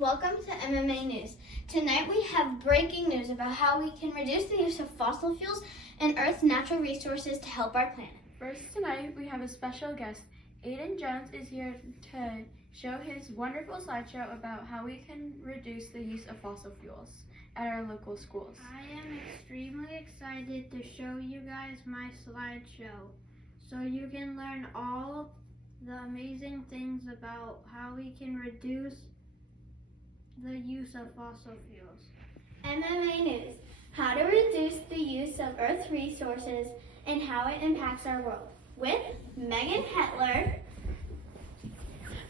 Welcome to M.M.A. News. Tonight we have breaking news about how we can reduce the use of fossil fuels and Earth's natural resources to help our planet. First tonight we have a special guest. Aiden Jones is here to show his wonderful slideshow about how we can reduce the use of fossil fuels at our local schools. I am extremely excited to show you guys my slideshow so you can learn all the amazing things about how we can reduce the use of fossil fuels. M.M.A. News. How to reduce the use of Earth's resources and how it impacts our world. With Megan Hetler,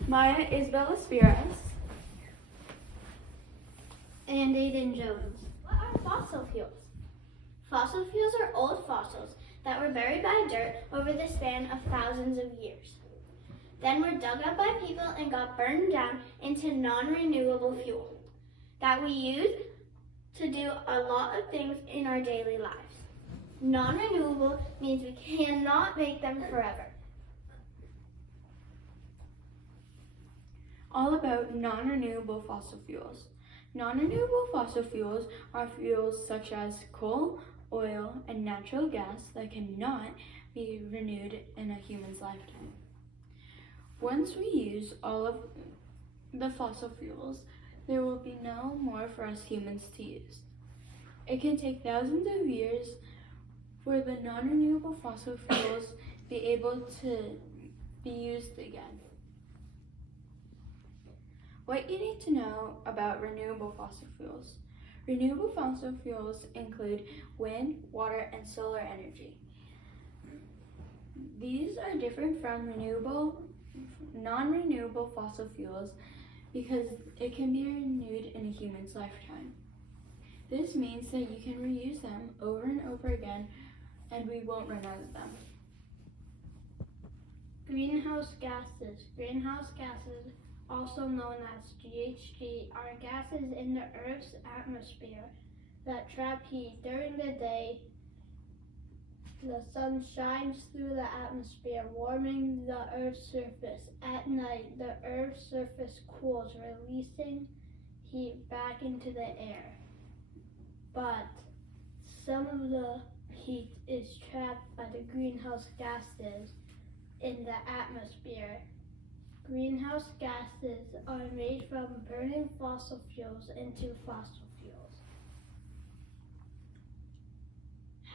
Maya Isabella Spiras, and Aiden Jones. What are fossil fuels? Fossil fuels are old fossils that were buried by dirt over the span of thousands of years. Then were dug up by people and got burned down into non-renewable fuel that we use to do a lot of things in our daily lives. Non-renewable means we cannot make them forever. all about non-renewable fossil fuels. Non-renewable fossil fuels are fuels such as coal, oil, and natural gas that cannot be renewed in a human's lifetime. Once we use all of the fossil fuels, there will be no more for us humans to use. It can take thousands of years for the non-renewable fossil fuels be able to be used again. What you need to know about renewable fossil fuels. Renewable fossil fuels include wind, water, and solar energy. These are different from non-renewable fossil fuels because it can be renewed in a human's lifetime. This means that you can reuse them over and over again and we won't run out of them. Greenhouse gases. Greenhouse gases, also known as GHG, are gases in the Earth's atmosphere that trap heat. During the day, the sun shines through the atmosphere, warming the Earth's surface. At night, the Earth's surface cools, releasing heat back into the air. But some of the heat is trapped by the greenhouse gases in the atmosphere. Greenhouse gases are made from burning fossil fuels into fossil fuels.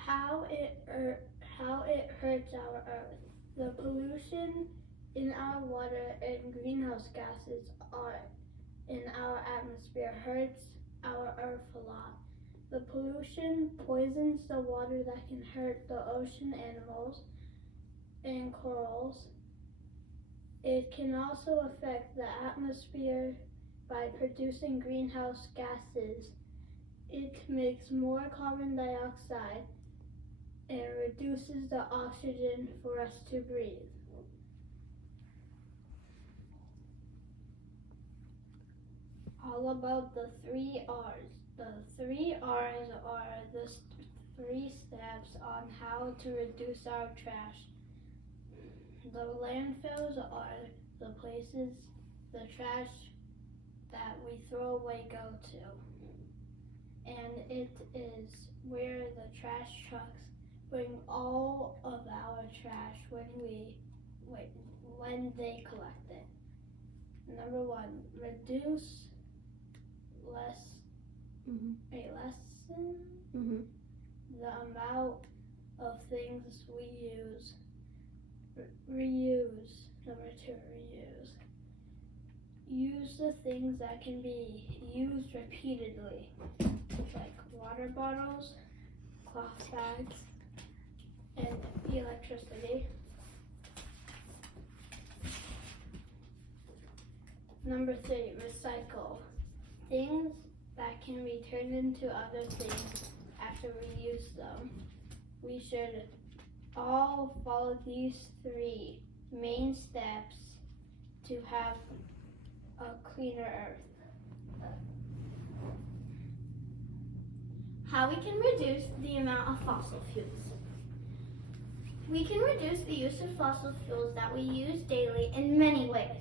How it hurts our Earth. The pollution in our water and greenhouse gases are in our atmosphere hurts our Earth a lot. The pollution poisons the water that can hurt the ocean animals and corals. It can also affect the atmosphere by producing greenhouse gases. It makes more carbon dioxide and reduces the oxygen for us to breathe. All about the 3 R's. The 3 R's are the 3 steps on how to reduce our trash. The landfills are the places the trash that we throw away go to. And it is where the trash trucks bring all of our trash when they collect it. Number 1, reduce the amount of things we use. Reuse. Number 2, reuse. Use the things that can be used repeatedly, like water bottles, cloth bags, and electricity. Number 3, recycle. Things that can be turned into other things after we use them. We should all follow these 3 main steps to have a cleaner Earth. how we can reduce the amount of fossil fuels. We can reduce the use of fossil fuels that we use daily in many ways.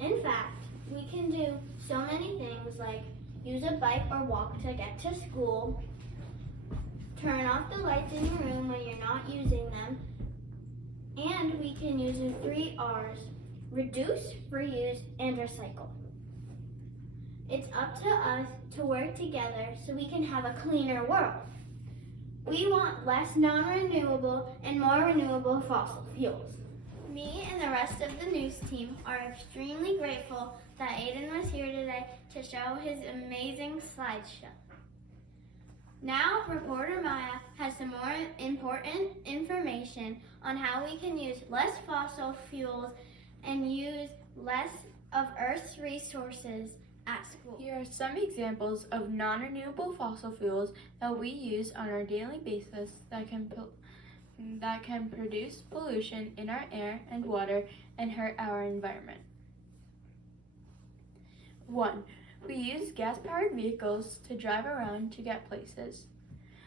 In fact, we can do so many things like use a bike or walk to get to school, turn off the lights in your room when you're not using them, and we can use the 3 R's: reduce, reuse, and recycle. It's up to us to work together so we can have a cleaner world. We want less non-renewable and more renewable fossil fuels. Me and the rest of the news team are extremely grateful that Aiden was here today to show his amazing slideshow. Now, reporter Maya has some more important information on how we can use less fossil fuels and use less of Earth's resources at school. Here are some examples of non-renewable fossil fuels that we use on our daily basis that can produce pollution in our air and water and hurt our environment. 1. We use gas-powered vehicles to drive around to get places.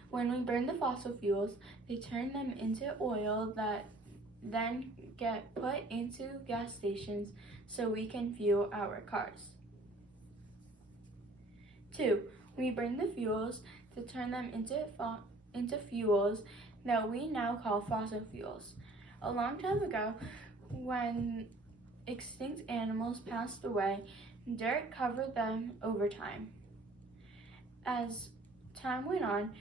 When we burn the fossil fuels, they turn them into oil that then get put into gas stations so we can fuel our cars. 2. We burn the fuels to turn them into fuels that we now call fossil fuels. A long time ago, when extinct animals passed away, dirt covered them over time. As time went on,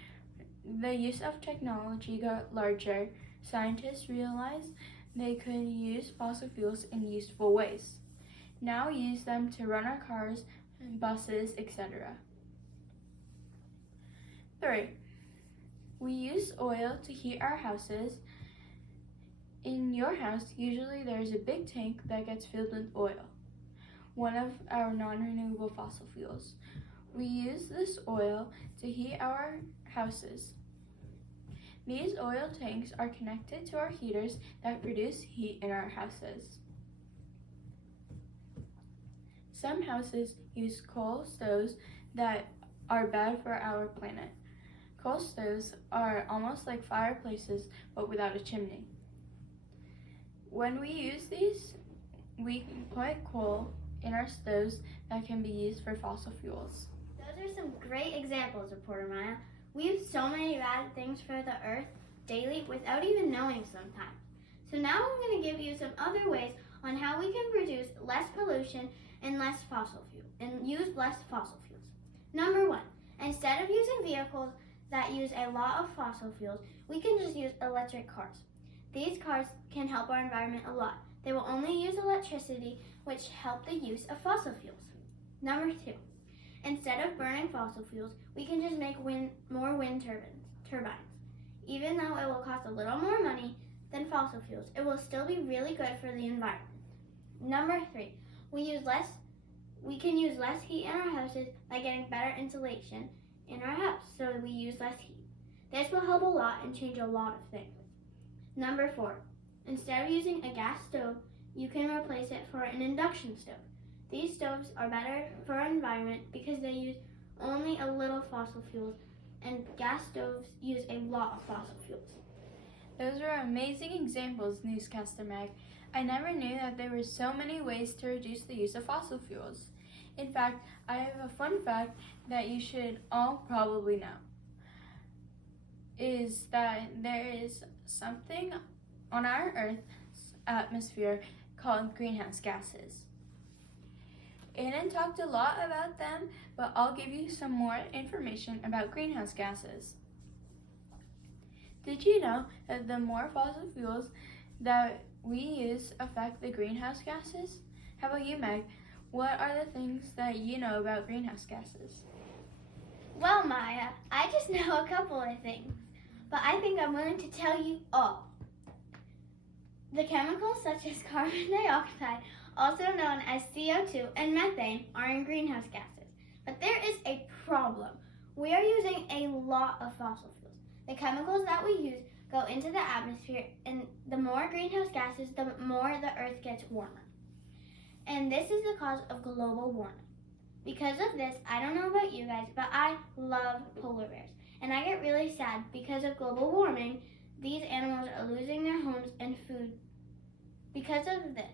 the use of technology got larger. Scientists realized they could use fossil fuels in useful ways. Now we use them to run our cars, buses, etc. 3. We use oil to heat our houses. In your house, usually there's a big tank that gets filled with oil, one of our non-renewable fossil fuels. We use this oil to heat our houses. These oil tanks are connected to our heaters that produce heat in our houses. Some houses use coal stoves that are bad for our planet. Coal stoves are almost like fireplaces, but without a chimney. When we use these, we can put coal in our stoves that can be used for fossil fuels. Those are some great examples, reporter Maya. We use so many bad things for the earth daily without even knowing sometimes. So now I'm going to give you some other ways on how we can produce less pollution and use less fossil fuels. Number 1, instead of using vehicles that use a lot of fossil fuels, we can just use electric cars. These cars can help our environment a lot. They will only use electricity, which help the use of fossil fuels. Number 2, instead of burning fossil fuels, we can just make more wind turbines. Even though it will cost a little more money than fossil fuels, it will still be really good for the environment. Number 3, we can use less heat in our houses by getting better insulation in our house, so we use less heat. This will help a lot and change a lot of things. Number 4, instead of using a gas stove, you can replace it for an induction stove. These stoves are better for our environment because they use only a little fossil fuels, and gas stoves use a lot of fossil fuels. Those were amazing examples, Newscaster Meg. I never knew that there were so many ways to reduce the use of fossil fuels. In fact, I have a fun fact that you should all probably know, is that there is something on our Earth's atmosphere called greenhouse gases. Aiden talked a lot about them, but I'll give you some more information about greenhouse gases. Did you know that the more fossil fuels that we use affect the greenhouse gases? How about you, Meg? What are the things that you know about greenhouse gases? Well, Maya, I just know a couple of things, but I think I'm willing to tell you all. The chemicals such as carbon dioxide, also known as CO2 and methane, are in greenhouse gases. But there is a problem. We are using a lot of fossil fuels. The chemicals that we use go into the atmosphere, and the more greenhouse gases, the more the earth gets warmer. And this is the cause of global warming. Because of this, I don't know about you guys, but I love polar bears. And I get really sad because of global warming. These animals are losing their homes and food because of this.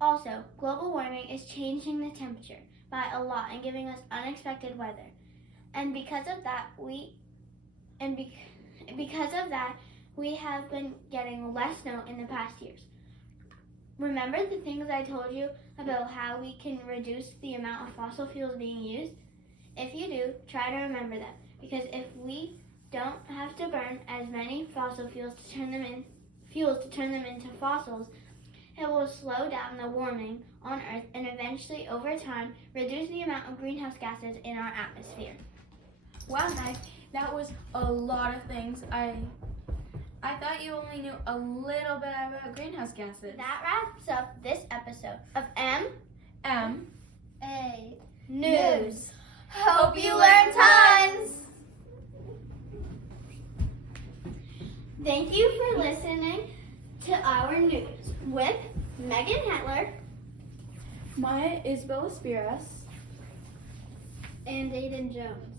Also, global warming is changing the temperature. by a lot and giving us unexpected weather. And because of that, we have been getting less snow in the past years. Remember the things I told you about how we can reduce the amount of fossil fuels being used? If you do, try to remember them, because if we don't have to burn as many fossil fuels to turn them into fossils, it will slow down the warming on Earth and eventually, over time, reduce the amount of greenhouse gases in our atmosphere. Wow, Meg, that was a lot of things. I thought you only knew a little bit about greenhouse gases. That wraps up this episode of M.M.A. News. Hope you learned tons! Thank you for listening to our news with Megan Hetler, Maya Isabel Espiras, And Aiden Jones.